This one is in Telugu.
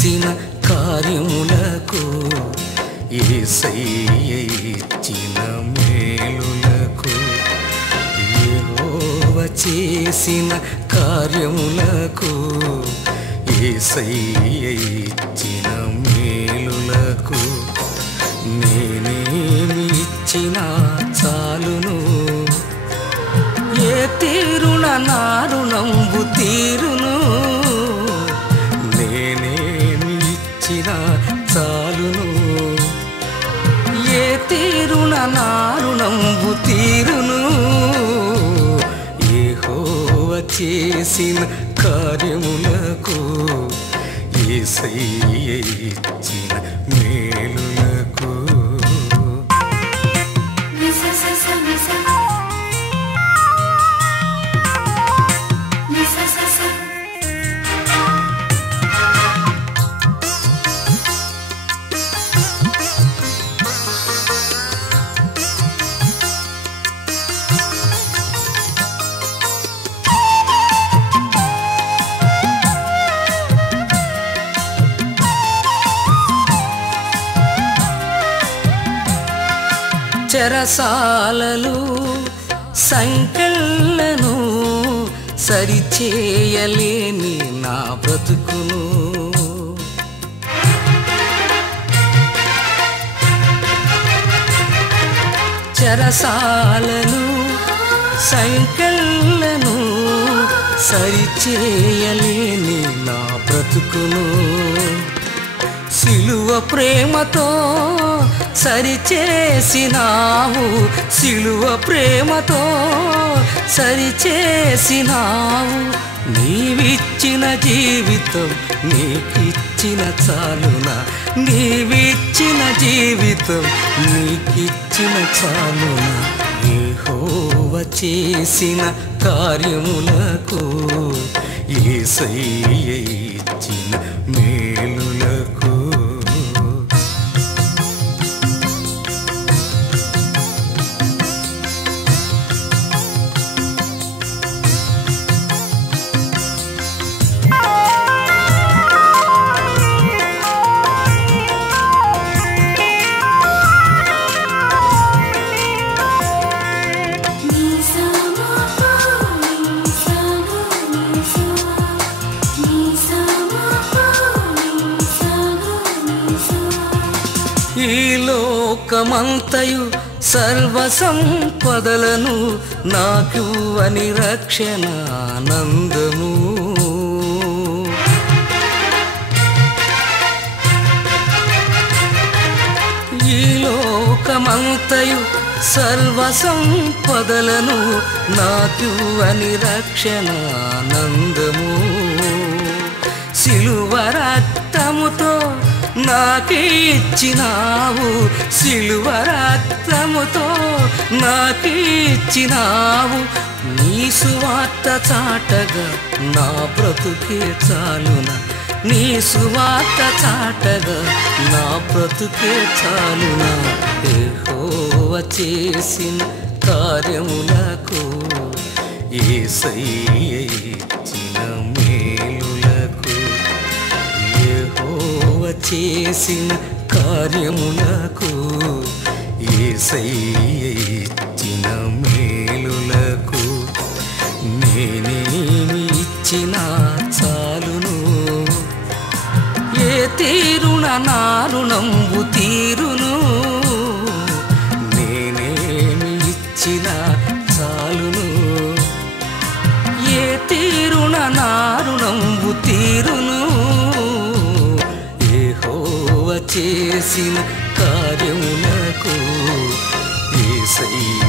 చేసిన కార్యములకు యేసయ్య ఇచ్చిన మేలులకు యెహోవా చేసిన కార్యములకు యేసయ్య ఇచ్చిన మేలులకు నేనేమి ఇచ్చినా చాలును ఏ తీరున నా రుణంబు తీరును నేనేమి ఇచ్చినా చాలును ఏ తీరున నా రుణంబు తీరును యెహోవా చేసిన కార్యములకు యేసయ్య ఇచ్చిన మేలులకు చెరసాలలు సంకెళ్ళను సరిచేయలేని నా బ్రతుకును చెరసాలలు సంకెళ్ళను సరిచేయలేని నా బ్రతుకును సిలువ ప్రేమతో సరిచేసినావు సిలువ ప్రేమతో సరిచేసినావు నీవిచ్చిన జీవితం నీకిచ్చిన చాలునా నీవిచ్చిన జీవితం నీకిచ్చిన చాలునా యెహోవా చేసిన కార్యములకు యేసయ్య ఇచ్చిన మేలులకు ఈ లోకమంతయు సర్వ సంపదలను నాకివ్వని రక్షణ ఆనందము ఈ లోకమంతయు సర్వ సంపదలను నాకివ్వని రక్షణ ఆనందము సిలువ రక్తముతో నాకిచ్చినావు సిలువ రక్తముతో నాకిచ్చినావు నీ సువార్త చాటగా నా బ్రతుకే చాలునా నీ సువార్త చాటగా నా బ్రతుకే చాలునా యెహోవా చేసిన కార్యములకు యేసయ్య ఇచ్చిన మేలులకు యెహోవా చేసిన కార్యములకు యేసయ్య ఇచ్చిన మేలులకు నేనేమి ఇచ్చినా చాలును ఏ తీరున నా రుణంబు తీరును నేనేమి ఇచ్చినా చాలును ఏ తీరున నా రుణంబు తీరును యెహోవా చేసిన కార్యములకు యేసయ్య